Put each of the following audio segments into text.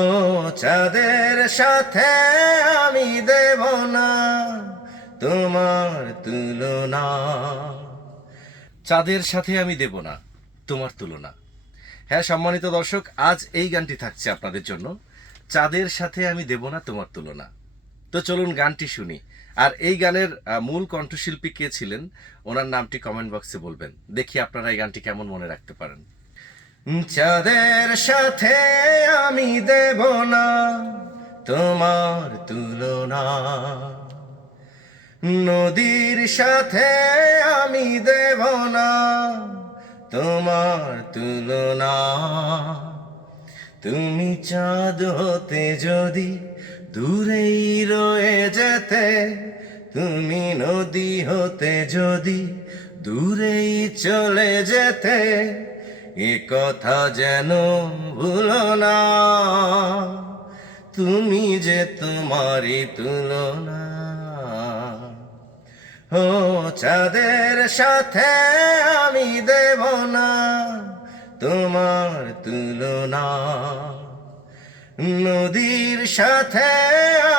ও চাঁদের সাথে আমি দেব না তোমার তুলনা। চাঁদের সাথে আমি দেব না তোমার তুলনা। হ্যাঁ সম্মানিত দর্শক, আজ এই গানটি থাকছে আপনাদের জন্য, চাঁদের সাথে আমি দেব না তোমার তুলনা। তো চলুন গানটি শুনি। আর এই গানের মূল কণ্ঠশিল্পী কে ছিলেন, ওনার নামটি কমেন্ট বক্সে বলবেন, দেখি আপনারা এই গানটি কেমন মনে রাখতে পারেন। চাঁদের সাথে আমি দেব না তোমার তুলনা, নদীর সাথে আমি দেব না তোমার তুলনা। তুমি চাঁদ হতে যদি দূরেই রয়ে যেতে, তুমি নদী হতে যদি দূরেই চলে যেতে, এ কথা যেন ভুলো না, তুমি যে তোমারই তুলনা। ও চাঁদের সাথে আমি দেব না তোমার তুলনা, নদীর সাথে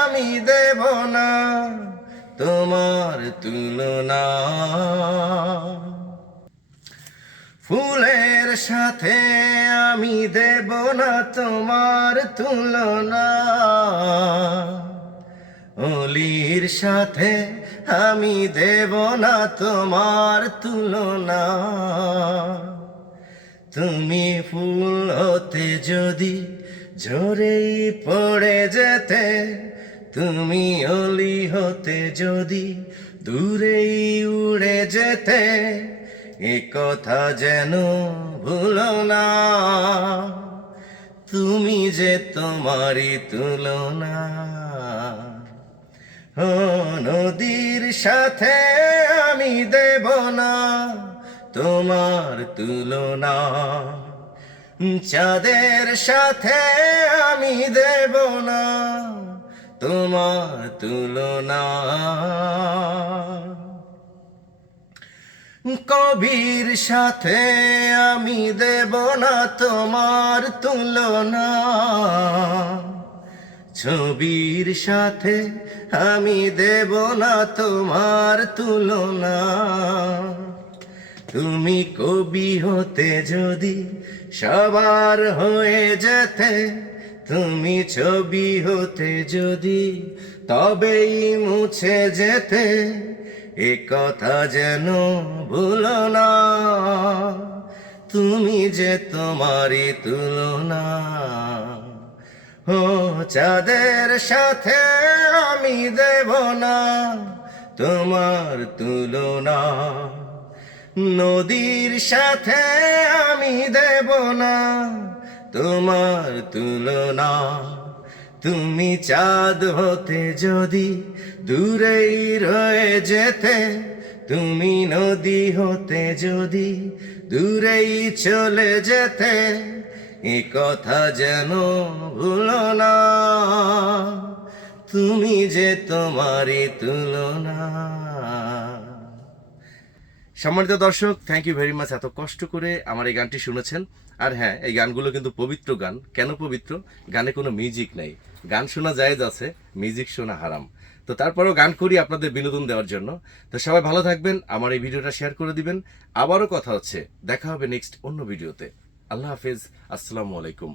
আমি দেব না তোমার তুলনা, ফুলের সাথে আমি দেব না তোমার তুলনা, অলির সাথে আমি দেব না তোমার তুলনা। তুমি ফুল হতে যদি ঝরেই পড়ে যেতে, তুমি অলি হতে যদি দূরেই উড়ে যেতে, এ কথা যেন ভুলো না, তুমি যে তোমারই তুলনা। ও নদীর সাথে আমি দেব না তোমার তুলনা, চাঁদের সাথে আমি দেব না তোমার তুলনা, কবির সাথে আমি দেব না তোমার তুলনা, ছবির সাথে আমি দেব না তোমার তুলনা। তুমি কবি হতে যদি সবার হয়ে যেতে, তুমি ছবি হতে যদি তবেই মুছে যেতে, এ কথা যেন ভুলো না, তুমি যে তোমারই তুলনা। ও চাঁদের সাথে আমি দেব না তোমার তুলনা, নদীর সাথে আমি দেব না তোমার তুলনা, তুমি চাঁদ হতে যদি দূরেই রয়ে যেতে, তুমি নদী হতে যদি দূরেই চলে যেতে, এ কথা যেন ভুলো না, তুমি যে তোমারই তুলনা। সম্মানিত দর্শক, থ্যাংক ইউ ভেরি মাচ, এত কষ্ট করে আমার এই গানটি শুনেছেন। আর হ্যাঁ, এই গানগুলো কিন্তু পবিত্র গান। কেন পবিত্র? গানে কোনো মিউজিক নেই, গান শোনা জায়েজ আছে, মিউজিক শোনা হারাম। তো তারপরেও গান করি আপনাদের বিনোদন দেওয়ার জন্য। তো সবাই ভালো থাকবেন, আমার এই ভিডিওটা শেয়ার করে দিবেন। আবারও কথা হচ্ছে, দেখা হবে নেক্সট অন্য ভিডিওতে। আল্লাহ হাফেজ, আসসালামু আলাইকুম।